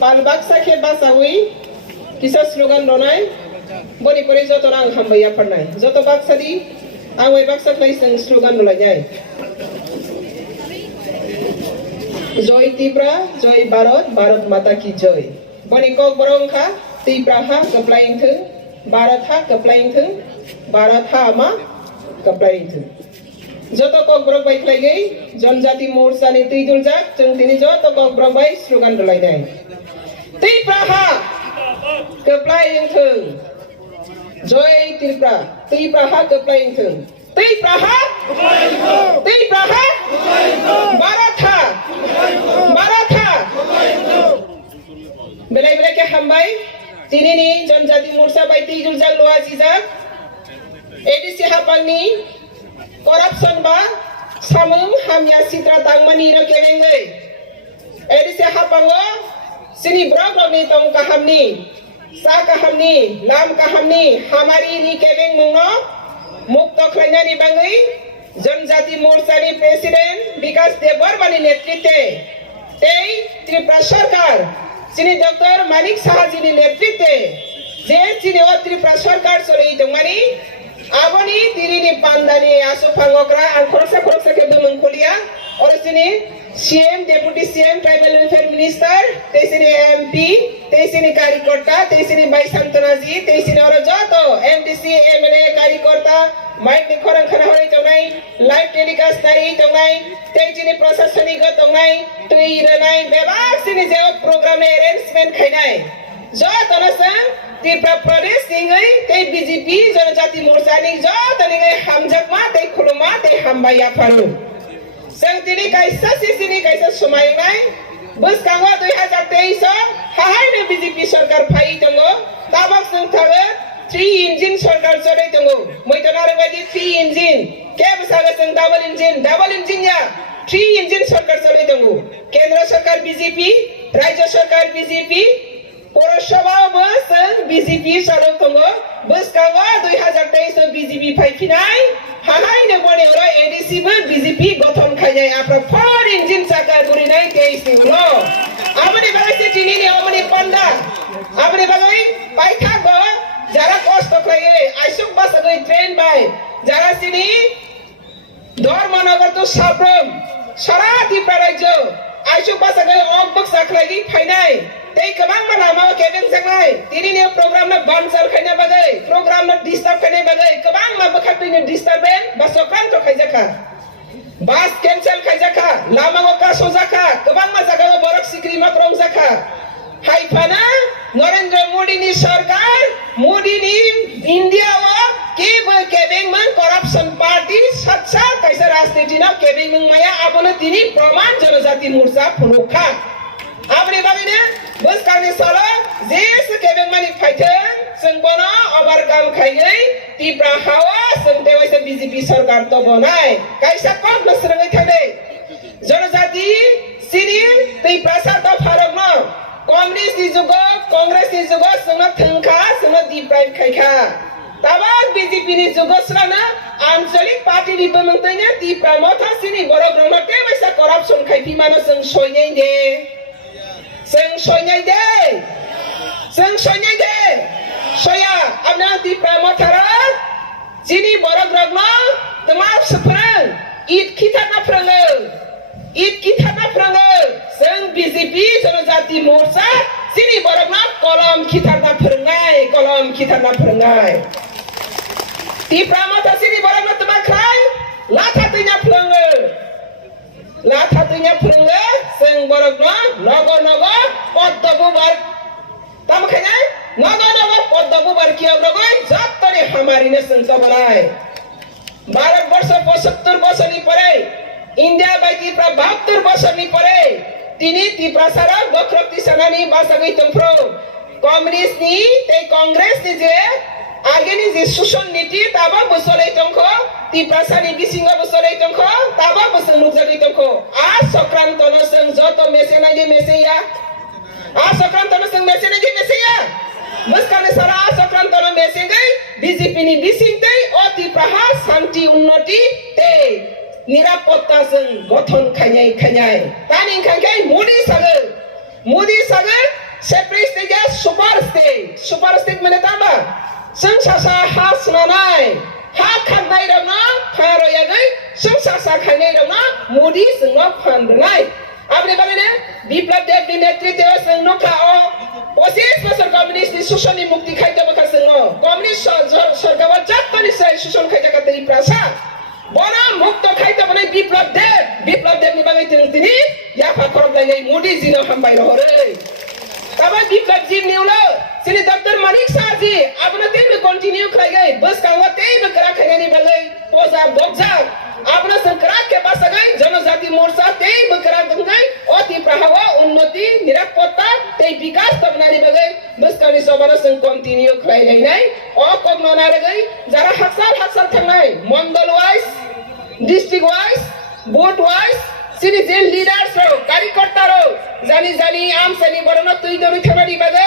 Palbaksa ke basawi kisah slogan donai boni pori joto nang hambaya pernai joto baksa di awai baksa play sing slogan dolai jai Joy Tripura Joy Bharat Bharat Mata ki Joy boni kok borong kha Tripura ha keplaing thung Bharat ha keplaing thung Bharat ha ama keplaing thung joto kok borong bai khlai gai जनजाति मोर्चा ni tuidul jak jeng tini joto kok borong bai slogan dolai jai Tripura ha keplaing thung Joy Tripura Tripura ha keplaing thung Tripura ha Tripura ha Bharat ha Bharat ha belai-belai ke hambai tini ni जनजाति मोर्चा bai tuidul jak loa jijak edisi hapang ni corruption ba samung hamya sitra tangmani ro kelengai edisi hapango sini brok ni tong kahamni sa kahamni lam kahamni hamari ni keleng mungno mukto khlaina ni bangai जनजाति मोर्चा ni president विकास Debbarma ni नेतृत्वे tei Tripura सरकार sini Dr. Manik Sahaji ni नेतृत्वे je sini o Tripura सरकार solei tongmani aboni tiri ni pandani asu phangokra ang khoroksa ke dumung kuliah ore sini CM Deputy CM Tribal Welfare Minister tesini MP tesini Karyakarta tesini Bai Santanaji tesini ora joto MDC MLA Karyakarta mic ni khorang khana hore tongnai live telecast nai tongnai tesini prasasanik tongnai tui ranai bebas sini je program arrangement khainai joto nasang Tripura Pradesh ningai tei BJP जनजाति मोर्चा ni joto ningai hamjakma tei khuluma tei hambaya pharu Sang tini kaisa sini kaisa sumai nai bus kangwa 2023 hahai ne BJP sarkar phai tongo tabak sang thaga 3 engine sarkar chole tongo moi tonare baji 3 engine ke basaga sang double engine ya 3 engine sarkar chole tongo kendra sarkar BJP rajya sarkar BJP Purasabha bus BJP sarok tongo bus kangwa 2023 BJP phai phinai hahai ne bone ora ADC ba BJP গঠন খাইনাই আপনা 4 engine চাকা গুরি নাই 23 লো আমনি বাগাইছে চিনি নি আমনি পান্ডা আমনি বাগাই পাইথা গো যারা কষ্ট খাইয়ে আইসুক বাসাগই ট্রেন বাই যারা চিনি ধর্মনগর তো সাব্রম সারা ত্রিপুরা রাজ্য আইসুক বাসাগই অকবক সাখলাগি ফাইনাই tei kabang malama kebeng sangai tini ne program na bansal khaina bagai program na disturb khaina bagai kabang ma bakhat ni disturben basokran to khaijaka bas cancel khaijaka lamango ka sojaka kabang ma jaga borak sikri ma krong jaka haifana Narendra Modi ni sarkar Modi ni India wa kebeng man corruption party satsa kaisa rajniti na kebeng maya abona tini praman janajati morcha phunukha Abri bagine bus kami solo jis kebeng mani phaitheng sing bono overcome khainai Tripura hawa sing tewaisa BJP sarkar to bonai kaisa kok nasrangai thane janajati sini Tripura sa to pharok no Congress ni jugo singna thengkha singna deprive khaikha tabak BJP ni jugo srana আঞ্চলিক party ni bemengtainya Tripura motha sini borok rongno tewaisa corruption khaipi mano sing soinai de Seng soyai de soya abna Tripura mothara sini borok rogno temap seprang it kita na prango seng BJP janajati morcha sini borok na kolom kita na prangai Tripura motha sini borok na temak khai latha tuinya prango seng borok na nogo পদ্মবু বার তাম খাইনা নগ পদ্মবু বার কি অগ্রগই যতরে হামারি নে সংসা বনায় ভারত বর্ষ 75 বছর নি পরে ইন্ডিয়া বাই Tripura 72 বছর নি পরে তিনি Tripura সারা বক্রক্তি সেনানি বাসাগই তংফ্রো কমিউনিস্ট নি তে কংগ্রেস নি যে আগে নি যে শোষণ নীতি তাবা বসলাই তংখ Tripura সানি বিসিংহ বসলাই তংখ তাবা বসল নুকজাগই তংখ আ সংক্রান্ত নসং যত মেসেনাই দি মেসেয়া Asokrantono sing mesene di meseya muskane sara asokrantono mesengai BJP ni bising tei o Tripura santi unnoti tei নিরাপত্তা গঠন খাইয়াই তানি খাইয়াই মোদি সাগর separate stage super state mana tamba seng sasa has nanai ha khanai rang na pharo ya gai seng sasa khanai rang na modi seng no phandrai apne bagane biplab dev ni netritwe seng no khao 25 বছর communist শোষণী মুক্তি খাইতে বকা song communist সরকার জাতনি সাই শোষণ খাইতে কাতে প্রাসা বনা মুক্ত খাইতে বনে বিপ্লব দেব নি বাগাই তিনি ইয়াফা করব নাই মোদি জিনো হামবাই রহরে তবে বিপ্লব জি নিউলো সিনি ডক্টর মানিক সাজি আপনা তেই কন্টিনিউ খাই গই বস কাওয়া তেই করা খাইনি বাগাই পোজা বকজা আপনা सरकार के पास गई जनजाति मोर्चा तेई बकरा दंगई अति प्रभाव उन्नति निरापत्ता तेई विकास तबनानी बगई बस कानी सबाना सं कन्टिन्यू खाइ नै अ कमना रे गई जरा हक्साल थांनाय mandal wise district wise board wise citizen leaders रो कार्यकर्ता रो जानी आम सनी बडन तुइ दरि थानानि बगई